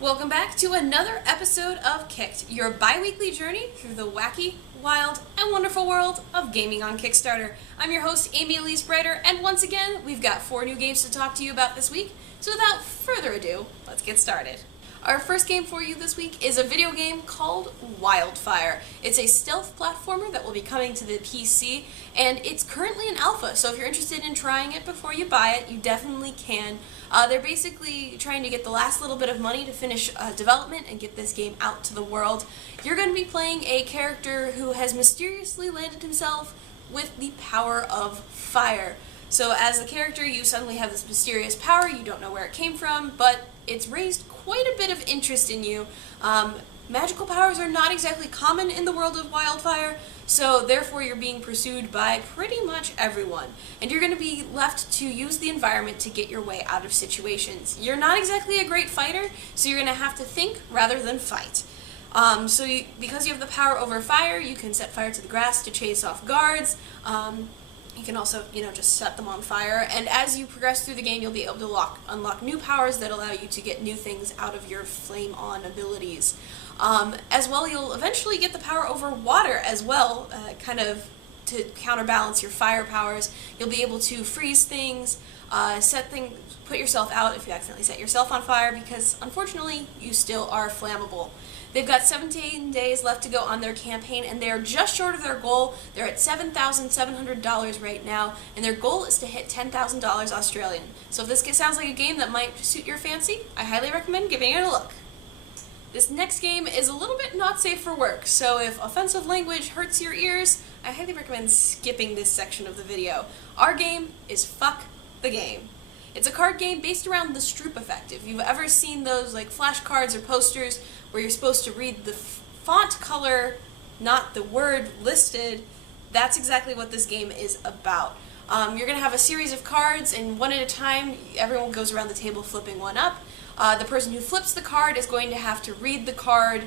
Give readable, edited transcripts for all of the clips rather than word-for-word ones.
Welcome back to another episode of Kicked, your bi-weekly journey through the wacky, wild, and wonderful world of gaming on Kickstarter. I'm your host, Amy Elise Brighter, and once again, we've got 4 new games to talk to you about this week, so without further ado, let's get started. Our first game for you this week is a video game called Wildfire. It's a stealth platformer that will be coming to the PC, and it's currently in alpha, so if you're interested in trying it before you buy it, you definitely can. They're basically trying to get the last little bit of money to finish development and get this game out to the world. You're going to be playing a character who has mysteriously landed himself with the power of fire. So as the character, you suddenly have this mysterious power, you don't know where it came from, but it's raised quite a bit of interest in you. Magical powers are not exactly common in the world of Wildfire, so therefore you're being pursued by pretty much everyone. And you're going to be left to use the environment to get your way out of situations. You're not exactly a great fighter, so you're going to have to think rather than fight. Because you have the power over fire, you can set fire to the grass to chase off guards. You can also, just set them on fire, and as you progress through the game, you'll be able to unlock new powers that allow you to get new things out of your flame-on abilities. As well, you'll eventually get the power over water as well, kind of to counterbalance your fire powers. You'll be able to freeze things, put yourself out if you accidentally set yourself on fire, because unfortunately, you still are flammable. They've got 17 days left to go on their campaign, and they are just short of their goal. They're at $7,700 right now, and their goal is to hit $10,000 Australian. So if this sounds like a game that might suit your fancy, I highly recommend giving it a look. This next game is a little bit not safe for work, so if offensive language hurts your ears, I highly recommend skipping this section of the video. Our game is Fuck the Game. It's a card game based around the Stroop effect. If you've ever seen those flashcards or posters where you're supposed to read the font color, not the word listed, that's exactly what this game is about. You're going to have a series of cards, and one at a time, everyone goes around the table flipping one up. The person who flips the card is going to have to read the card,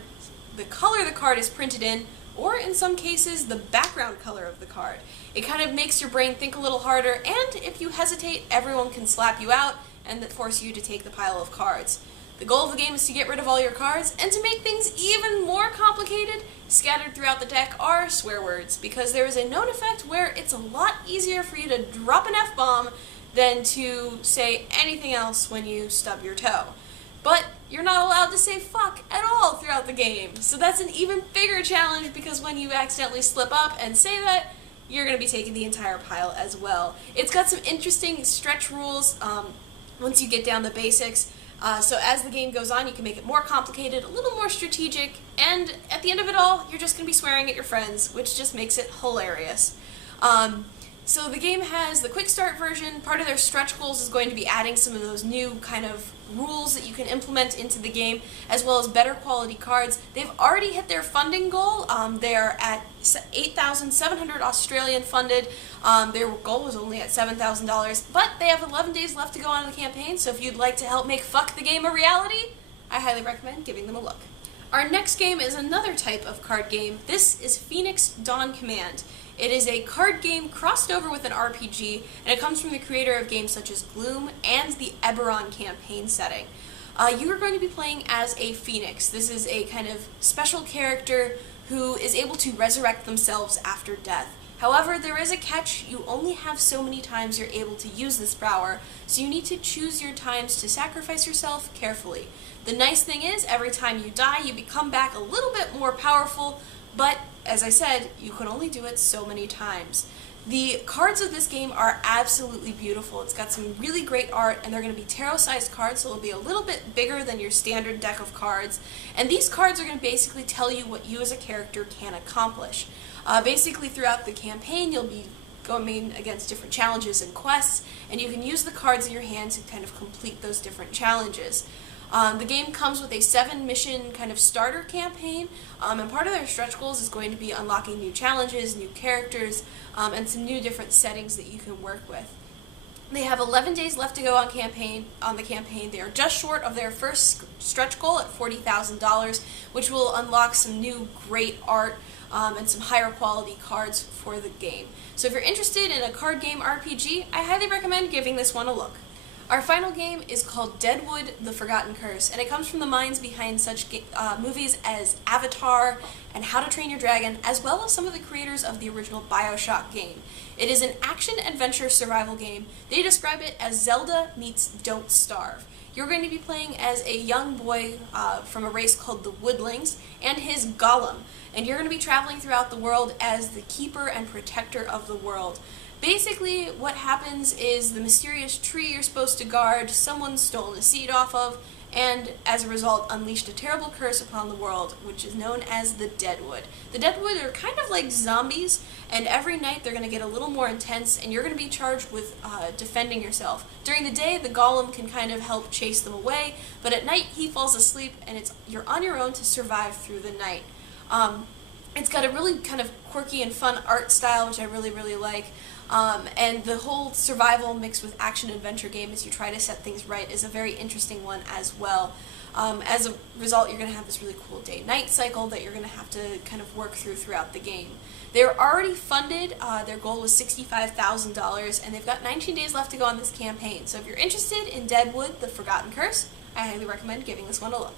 the color the card is printed in, or in some cases, the background color of the card. It kind of makes your brain think a little harder, and if you hesitate, everyone can slap you out and force you to take the pile of cards. The goal of the game is to get rid of all your cards, and to make things even more complicated, scattered throughout the deck are swear words, because there is a known effect where it's a lot easier for you to drop an F-bomb than to say anything else when you stub your toe. But you're not allowed to say fuck at all throughout the game. So that's an even bigger challenge, because when you accidentally slip up and say that, you're going to be taking the entire pile as well. It's got some interesting stretch rules once you get down the basics. So as the game goes on, you can make it more complicated, a little more strategic, and at the end of it all, you're just going to be swearing at your friends, which just makes it hilarious. So the game has the quick start version. Part of their stretch goals is going to be adding some of those new kind of rules that you can implement into the game, as well as better quality cards. They've already hit their funding goal. They're at 8,700 Australian funded. Their goal was only at $7,000, but they have 11 days left to go on in the campaign, so if you'd like to help make Fuck the Game a reality, I highly recommend giving them a look. Our next game is another type of card game. This is Phoenix Dawn Command. It is a card game crossed over with an RPG, and it comes from the creator of games such as Gloom and the Eberron campaign setting. You are going to be playing as a phoenix. This is a kind of special character who is able to resurrect themselves after death. However, there is a catch. You only have so many times you're able to use this power, so you need to choose your times to sacrifice yourself carefully. The nice thing is, every time you die, you become back a little bit more powerful, but as I said, you can only do it so many times. The cards of this game are absolutely beautiful. It's got some really great art, and they're going to be tarot-sized cards, so they'll be a little bit bigger than your standard deck of cards. And these cards are going to basically tell you what you as a character can accomplish. Basically, throughout the campaign, you'll be going against different challenges and quests, and you can use the cards in your hand to kind of complete those different challenges. The game comes with a 7-mission kind of starter campaign, and part of their stretch goals is going to be unlocking new challenges, new characters, and some new different settings that you can work with. They have 11 days left to go on the campaign. They are just short of their first stretch goal at $40,000, which will unlock some new great art and some higher quality cards for the game. So if you're interested in a card game RPG, I highly recommend giving this one a look. Our final game is called Deadwood, The Forgotten Curse, and it comes from the minds behind such movies as Avatar and How to Train Your Dragon, as well as some of the creators of the original BioShock game. It is an action-adventure survival game. They describe it as Zelda meets Don't Starve. You're going to be playing as a young boy from a race called the Woodlings and his golem, and you're going to be traveling throughout the world as the keeper and protector of the world. Basically, what happens is the mysterious tree you're supposed to guard, someone's stolen a seed off of, and as a result unleashed a terrible curse upon the world, which is known as the Deadwood. The Deadwood are kind of like zombies, and every night they're going to get a little more intense, and you're going to be charged with defending yourself. During the day, the golem can kind of help chase them away, but at night he falls asleep, and you're on your own to survive through the night. It's got a really kind of quirky and fun art style, which I really, really like. And the whole survival mixed with action-adventure game as you try to set things right is a very interesting one as well. As a result, you're going to have this really cool day-night cycle that you're going to have to kind of work throughout the game. They're already funded. Their goal was $65,000, and they've got 19 days left to go on this campaign. So if you're interested in Deadwood, The Forgotten Curse, I highly recommend giving this one a look.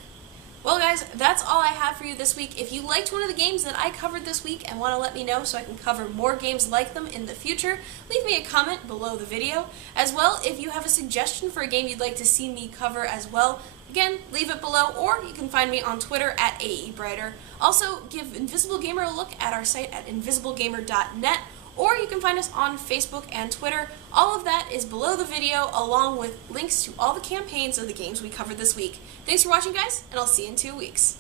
Well guys, that's all I have for you this week. If you liked one of the games that I covered this week and want to let me know so I can cover more games like them in the future, leave me a comment below the video. As well, if you have a suggestion for a game you'd like to see me cover as well, again, leave it below, or you can find me on Twitter at AEBrighter. Also, give Invisible Gamer a look at our site at invisiblegamer.net, or you can find us on Facebook and Twitter. All of that is below the video, along with links to all the campaigns of the games we covered this week. Thanks for watching, guys, and I'll see you in 2 weeks.